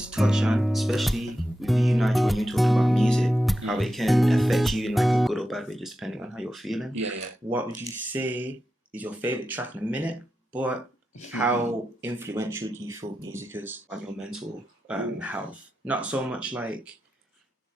to touch on, especially with you, Nigel, when you're talking about music, how it can affect you in like a good or bad way, just depending on how you're feeling. Yeah. What would you say is your favorite track in a minute? But how influential do you feel music is on your mental health? Not so much like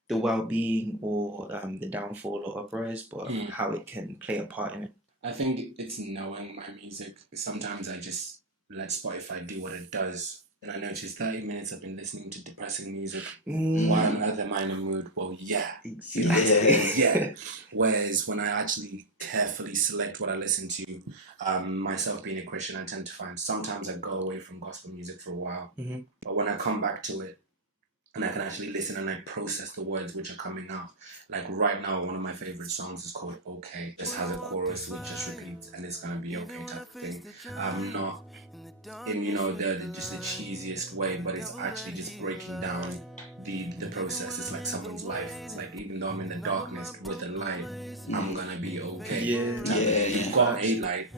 the well-being or the downfall or uprise, but how it can play a part in it. I think it's knowing my music. Sometimes I just let Spotify do what it does. And I notice 30 minutes I've been listening to depressing music. Why on earth am I in a mood? Well, yeah. Whereas when I actually carefully select what I listen to, myself being a Christian, I tend to find sometimes I go away from gospel music for a while. But when I come back to it, and I can actually listen and I process the words which are coming out. Like right now, one of my favorite songs is called Okay. Just has a chorus which just repeats and it's gonna be okay type of thing. I'm not in, just the cheesiest way, but it's actually just breaking down the process. It's like someone's life. It's like even though I'm in the darkness with the light, I'm gonna be okay. You've got a light.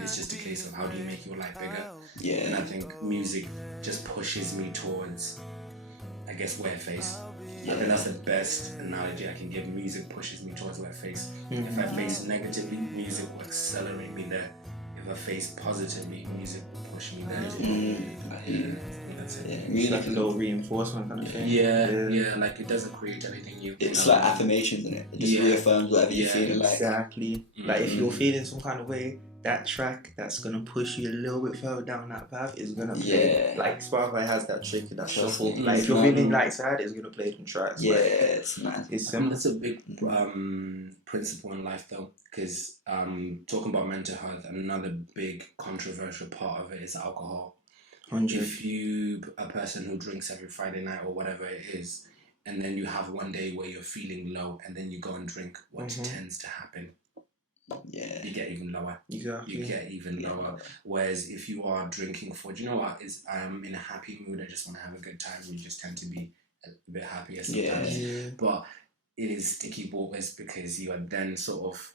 It's just a case of how do you make your life bigger. And I think music just pushes me towards, I guess, wear face. I think that's the best analogy I can give. Music pushes me towards wear face. If I face negatively, music will accelerate me there. If I face positively, music will push me there. That's it. Music like a little reinforcement kind of thing. Yeah, like it doesn't create anything new. It's like affirmations, isn't it? It just reaffirms whatever you're feeling like. Exactly. Like if you're feeling some kind of way, that track that's gonna push you a little bit further down that path is gonna play. Like Spotify has that trick and that shuffle. Like if you're feeling like sad, it's gonna play them tracks. Yeah, it's nice. That's a big principle in life though, because talking about mental health, another big controversial part of it is alcohol. 100. If you a person who drinks every Friday night or whatever it is, and then you have one day where you're feeling low, and then you go and drink, what tends to happen? You get even lower. Exactly. You get even lower. Whereas if you are drinking for, do you know what? I'm in a happy mood. I just want to have a good time. You just tend to be a bit happier sometimes. But it is sticky waters because you are then sort of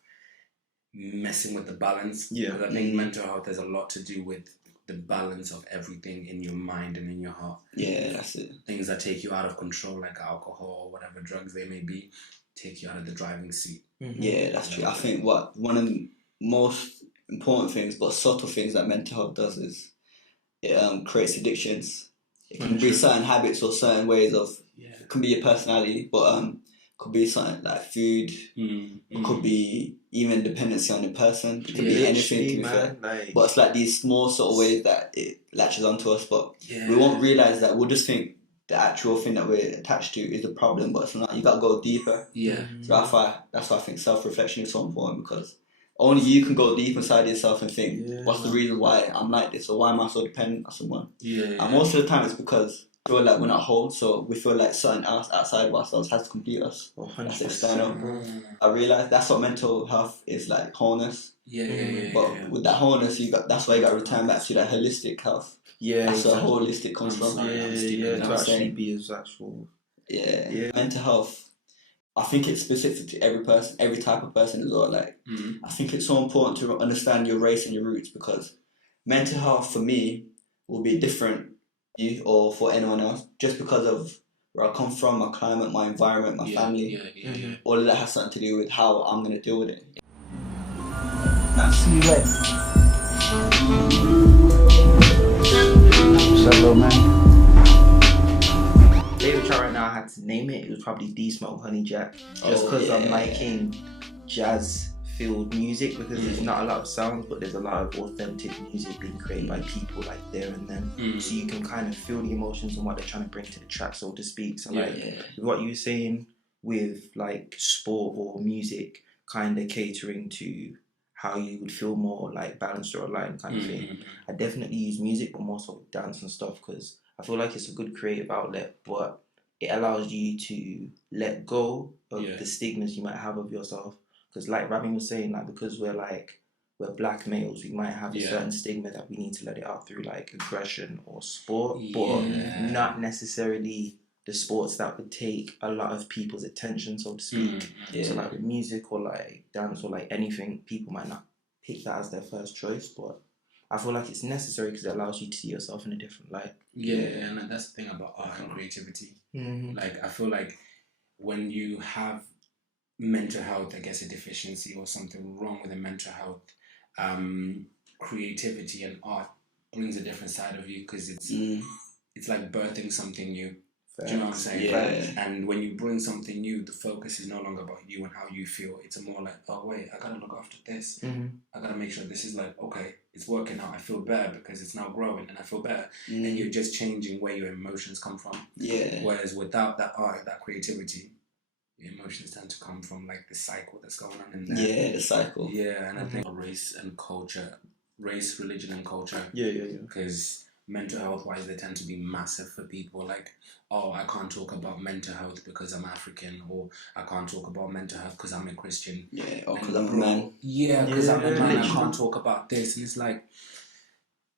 messing with the balance. Because I think mental health has a lot to do with the balance of everything in your mind and in your heart. Yeah, that's it. Things that take you out of control, like alcohol or whatever drugs they may be, take you out of the driving seat. Yeah, that's true. I think one of the most important things, but subtle things that mental health does is it creates addictions. It can be certain habits or certain ways of. It can be your personality, but could be something like food. It could be even dependency on the person. It could be anything, to be fair. But it's like these small sort of ways that it latches onto us, but we won't realise that. We'll just think the actual thing that we're attached to is the problem, but it's not. You gotta go deeper. So that's why I think self-reflection is so important, because only you can go deep inside yourself and think, what's the reason why I'm like this, or why am I so dependent on someone? And most of the time it's because we feel like we're not whole, so we feel like something else outside of ourselves has to complete us. That's external. I realise that's what mental health is like, wholeness. But with that wholeness, that's why you got to return back to that holistic health. That's where holistic comes from. To actually be as actual. Mental health, I think it's specific to every person, every type of person as well. Like, I think it's so important to understand your race and your roots, because mental health for me will be different or for anyone else, just because of where I come from, my climate, my environment, my family. All of that has something to do with how I'm going to deal with it. Now, see you later. What's up, little man? Favorite track right now, I had to name it. It was probably D Smoke Honey Jack. Just because I'm liking jazz-filled music, because there's not a lot of sounds, but there's a lot of authentic music being created by people like there and then. So you can kind of feel the emotions and what they're trying to bring to the track, so to speak. So what you were saying with like sport or music kind of catering to how you would feel more like balanced or aligned kind of thing. I definitely use music, but more so with dance and stuff, because I feel like it's a good creative outlet, but it allows you to let go of the stigmas you might have of yourself. Because like Rami was saying, like because we're black males, we might have a certain stigma that we need to let it out through like aggression or sport, but not necessarily the sports that would take a lot of people's attention, so to speak. So like with music or like dance or like anything, people might not pick that as their first choice, but I feel like it's necessary because it allows you to see yourself in a different light. Yeah, and that's the thing about art and creativity. Like, I feel like when you have mental health, I guess a deficiency or something wrong with the mental health, creativity and art brings a different side of you because it's like birthing something new. Do you know what I'm saying? Yeah. And when you bring something new, the focus is no longer about you and how you feel. It's more like, oh wait, I gotta look after this. I gotta make sure this is like, okay, it's working out. I feel better because it's now growing and I feel better. And you're just changing where your emotions come from. Yeah. Whereas without that art, that creativity, the emotions tend to come from like the cycle that's going on in there. Yeah, the cycle. Yeah, and I think race, religion and culture. Yeah. Because mental health wise, they tend to be massive for people. Like, oh, I can't talk about mental health because I'm African, or I can't talk about mental health because I'm a Christian. Yeah, or because I'm a man. Yeah, because I'm a man, I can't talk about this. And it's like,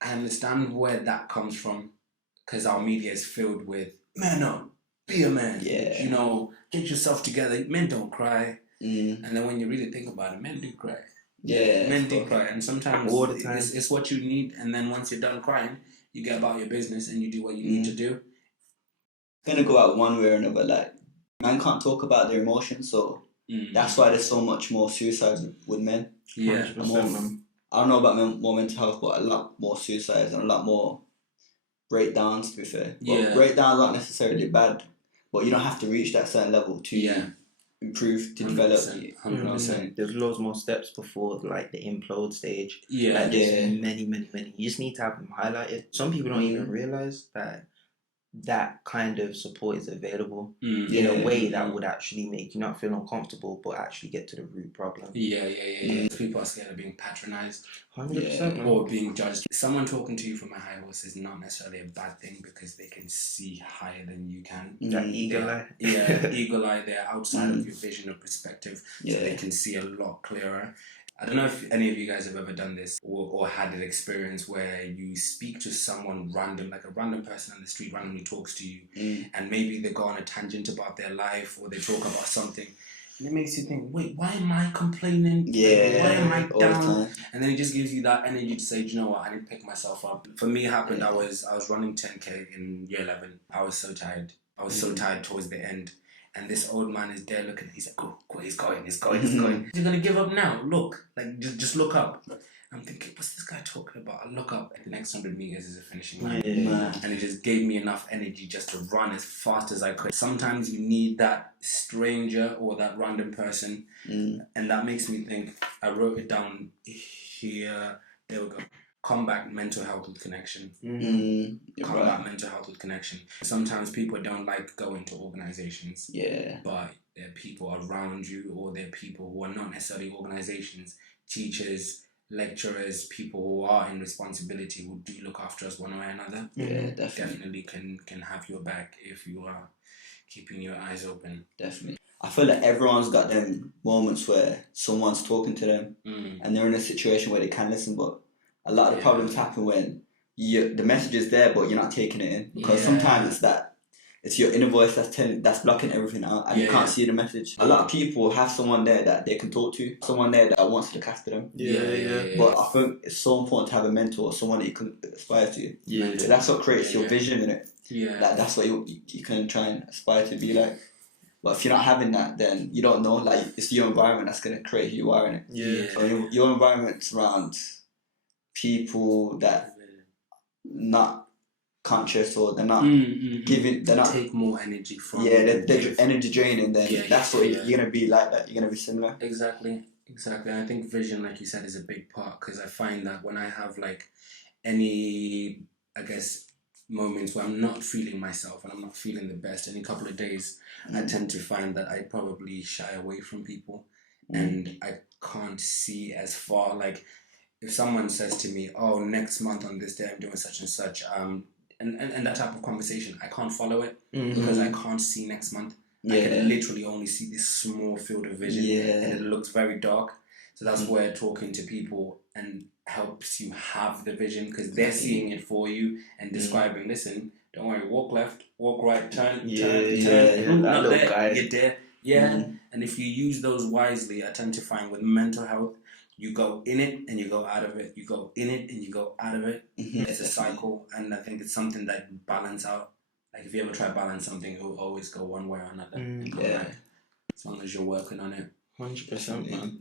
I understand where that comes from, because our media is filled with, man up, be a man. Yeah. You know, get yourself together. Men don't cry. And then when you really think about it, men do cry. Yeah. Men do cry. And sometimes all the time. it's what you need. And then once you're done crying, you get about your business and you do what you need to do. It's gonna go out one way or another. Like, man can't talk about their emotions, so that's why there's so much more suicides with men. Yeah. I don't know about more mental health, but a lot more suicides and a lot more breakdowns, to be fair. But breakdowns aren't necessarily bad, but you don't have to reach that certain level to improve, to 100%, develop. 100%. There's loads more steps before like the implode stage. Yeah. Like, there's many. You just need to have them highlighted. Some people don't even realize that kind of support is available in a way that would actually make you not feel uncomfortable, but actually get to the root problem. Yeah. People are scared of being patronized 100%. or being judged. Someone talking to you from a high horse is not necessarily a bad thing because they can see higher than you can. That eagle eye. Yeah, eagle eye. They're outside of your vision or perspective, so they can see a lot clearer. I don't know if any of you guys have ever done this or had an experience where you speak to someone random, like a random person on the street randomly talks to you, and maybe they go on a tangent about their life or they talk about something, and it makes you think, wait, why am I complaining? Yeah. Why am I all the down? time. And then it just gives you that energy to say, do you know what, I need to pick myself up. For me, it happened, I was running 10K in year 11. I was so tired. So tired towards the end. And this old man is there looking. He's like, "Go, he's going. You're gonna give up now? Look, like just look up." I'm thinking, what's this guy talking about? I look up, and the next 100 meters is a finishing line, and it just gave me enough energy just to run as fast as I could. Sometimes you need that stranger or that random person, and that makes me think. I wrote it down here. There we go. Combat mental health with connection. Combat mental health with connection. Sometimes people don't like going to organizations. Yeah. But there are people around you, or there are people who are not necessarily organizations, teachers, lecturers, people who are in responsibility, who do look after us one way or another. Yeah, definitely. Can have your back if you are keeping your eyes open. Definitely. I feel like everyone's got them moments where someone's talking to them and they're in a situation where they can listen, but a lot of the problems happen when the message is there, but you're not taking it in. Because sometimes it's your inner voice that's blocking everything out, and you can't see the message. A lot of people have someone there that they can talk to, someone there that wants to look after them. But I think it's so important to have a mentor, someone that you can aspire to. So that's what creates your vision in it. That's what you can try and aspire to be like. But if you're not having that, then you don't know. Like, it's your environment that's going to create who you are in it. So your environment's around people that not conscious, or they're not giving, they're not take more energy from they're energy draining, then that's what you're gonna be like. That you're gonna be similar. Exactly. I think vision, like you said, is a big part, because I find that when I have like any, I guess, moments where I'm not feeling myself and I'm not feeling the best, in a couple of days I tend to find that I probably shy away from people and I can't see as far. Like, if someone says to me, oh, next month on this day I'm doing such and such, and that type of conversation, I can't follow it because I can't see next month. I can literally only see this small field of vision and it looks very dark. So that's where talking to people and helps you have the vision, because they're seeing it for you and describing, listen, don't worry, walk left, walk right, turn, not there, get there. And if you use those wisely, I tend to find with mental health, you go in it and you go out of it. You go in it and you go out of it. It's a cycle, and I think it's something that you balance out. Like if you ever try to balance something, it will always go one way or another. And come back, as long as you're working on it. 100%, man.